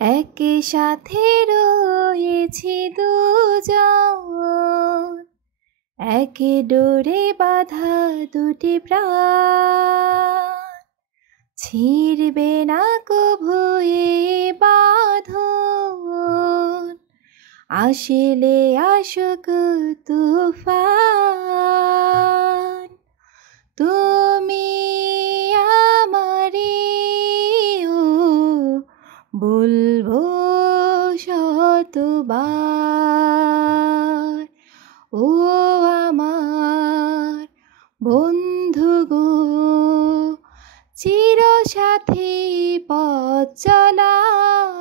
একই সাথে রয়েছি দুজন, একে ডোরে বাঁধা দুটি প্রাণ, ছিড়বে না কভু এ বাঁধন, আসলে আসুক তুফান। তুমি আমারে বলবো শতবার, ও আমার বন্ধু গো, চিরসাথী পথ চলার।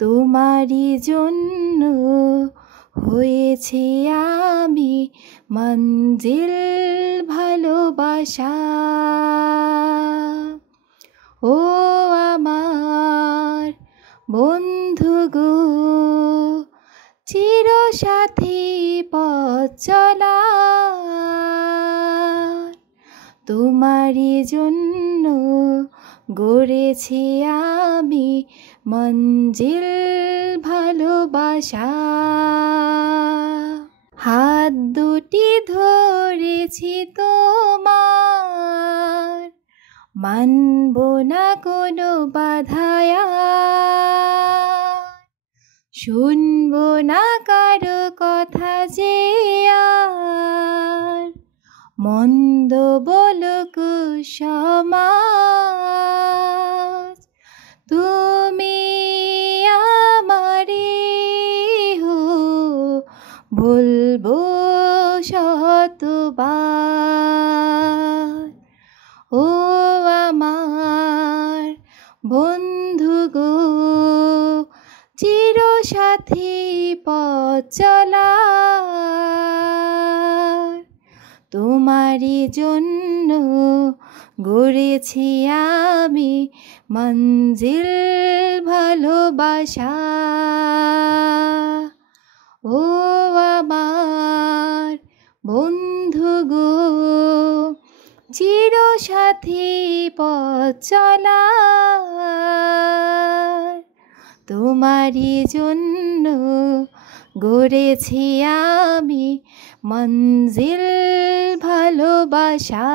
তোমারই জন্য হয়েছি আমি মঞ্জিল ভালোবাসা। ও আমার বন্ধু গো, চিরসাথী পথ চলার। তোমারই জন্য গড়েছি আমি মঞ্জিল ভালোবাসা। হাত দুটি ধরেছি তোমার, মানব না কোনো বাধায়, শুনবো না কারো কথা যে আর, মন্দ বলুক সমাজ। তুমি আমারে বলবো শতবার, ও আমার বন্ধু গো, চিরসাথী পথ চলার। তোমারই জন্য গড়েছি আমি মঞ্জিল ভালোবাসা। ও আমার বন্ধু গো, চিরসাথী পথ চলার। তোমারই জন্য গড়েছি আমি মঞ্জিল ভালোবাসা।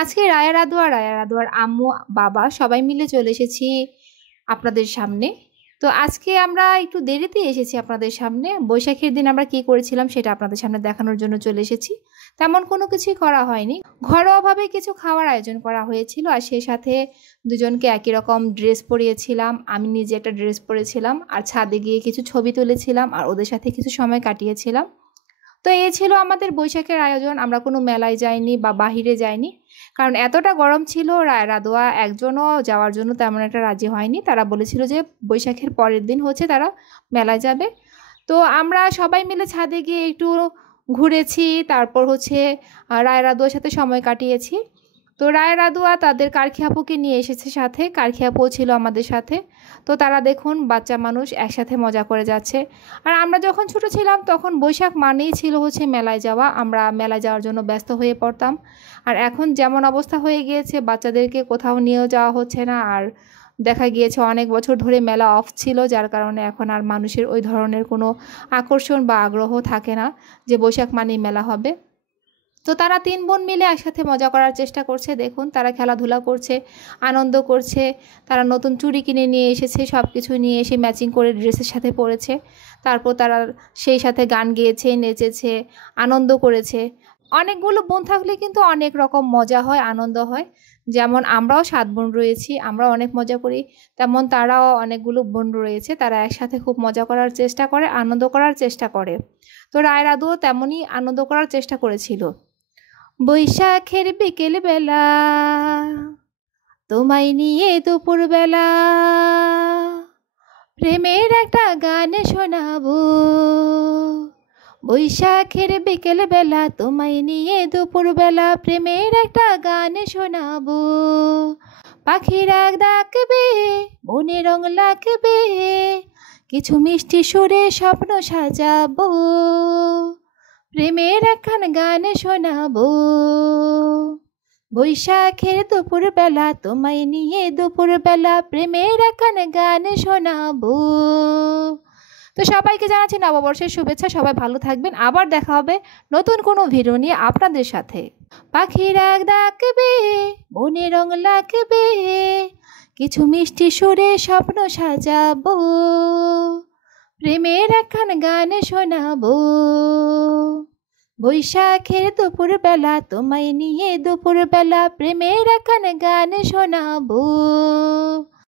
আজকে রায়া রাধু আর আম্মু বাবা সবাই মিলে চলে এসেছি আপনাদের সামনে। তো আজকে আমরা একটু দেরিতে এসেছি আপনাদের সামনে। বৈশাখীর দিন আমরা কি করেছিলাম সেটা আপনাদের সামনে দেখানোর জন্য চলে এসেছি। তেমন কোনো কিছুই করা হয়নি, ঘরোয়াভাবে কিছু খাওয়ার আয়োজন করা হয়েছিল। আর সেই সাথে দুজনকে একই রকম ড্রেস পরিয়েছিলাম, আমি নিজে একটা ড্রেস পরেছিলাম, আর ছাদে গিয়ে কিছু ছবি তুলেছিলাম আর ওদের সাথে কিছু সময় কাটিয়েছিলাম। তো এই ছিল আমাদের বৈশাখের আয়োজন। আমরা কোনো মেলায় যাইনি বা বাহিরে যাইনি, কারণ এতটা গরম ছিল। রাধুয়া একজনও যাওয়ার জন্য তেমন একটা রাজি হয়নি। তারা বলেছিল যে বৈশাখের পরের দিন হচ্ছে তারা মেলায় যাবে। তো আমরা সবাই মিলে ছাদে গিয়ে একটু ঘুরেছি, তারপর হচ্ছে রাধুয়ার সাথে সময় কাটিয়েছি। তো রাধুয়া তাদের কারখি আপুকে নিয়ে এসেছে সাথে, কারখি আপুও ছিল আমাদের সাথে। তো তারা দেখুন বাচ্চা মানুষ একসাথে মজা করে যাচ্ছে। আর আমরা যখন ছোট ছিলাম তখন বৈশাখ মানেই ছিল হচ্ছে মেলায় যাওয়া, আমরা মেলায় যাওয়ার জন্য ব্যস্ত হয়ে পড়তাম। আর এখন যেমন অবস্থা হয়ে গিয়েছে, বাচ্চাদেরকে কোথাও নিয়েও যাওয়া হচ্ছে না। আর দেখা গিয়েছে অনেক বছর ধরে মেলা অফ ছিল, যার কারণে এখন আর মানুষের ওই ধরনের কোনো আকর্ষণ বা আগ্রহ থাকে না যে বৈশাখ মানেই মেলা হবে। তো তারা তিন বোন মিলে একসাথে মজা করার চেষ্টা করছে। দেখুন তারা খেলাধুলা করছে, আনন্দ করছে। তারা নতুন চুড়ি কিনে নিয়ে এসেছে, সব কিছু নিয়ে এসে ম্যাচিং করে ড্রেসের সাথে পরেছে। তারপর তারা সেই সাথে গান গেয়েছে, নেচেছে, আনন্দ করেছে। অনেকগুলো বোন থাকলে কিন্তু অনেক রকম মজা হয়, আনন্দ হয়। যেমন আমরাও 7 বোন রয়েছি, আমরাও অনেক মজা করি, তেমন তারাও অনেকগুলো বোন রয়েছে। তারা একসাথে খুব মজা করার চেষ্টা করে, আনন্দ করার চেষ্টা করে। তো রাধুও তেমনই আনন্দ করার চেষ্টা করেছিল। বৈশাখের বিকেল বেলা তোমায় নিয়ে দুপুর বেলা প্রেমের একটা গান শোনাবো। বৈশাখের বিকেল বেলা তোমায় নিয়ে দুপুর বেলা প্রেমের একটা গান শোনাবো। পাখিরা ডাকবে, বনে রং লাগবে, কিছু মিষ্টি সুরে স্বপ্ন সাজাবো। প্রেমের একখান গান শোনাবো। বৈশাখের দুপুর বেলা তোমায় নিয়ে দুপুর বেলা প্রেমের একখান গান শোনাবো। তো সবাইকে জানাচ্ছি নববর্ষের শুভেচ্ছা। সবাই ভালো থাকবেন। আবার দেখা হবে নতুন কোনো ভিডিও নিয়ে আপনাদের সাথে। পাখিরা ডাকবে, বনে রং লাগবে, কিছু মিষ্টি সুরে স্বপ্ন সাজাবো, প্রেমের একখান গান শোনাবো। বৈশাখের দুপুর বেলা তোমায় নিয়ে দুপুর বেলা প্রেমের একখান গান শোনাবো।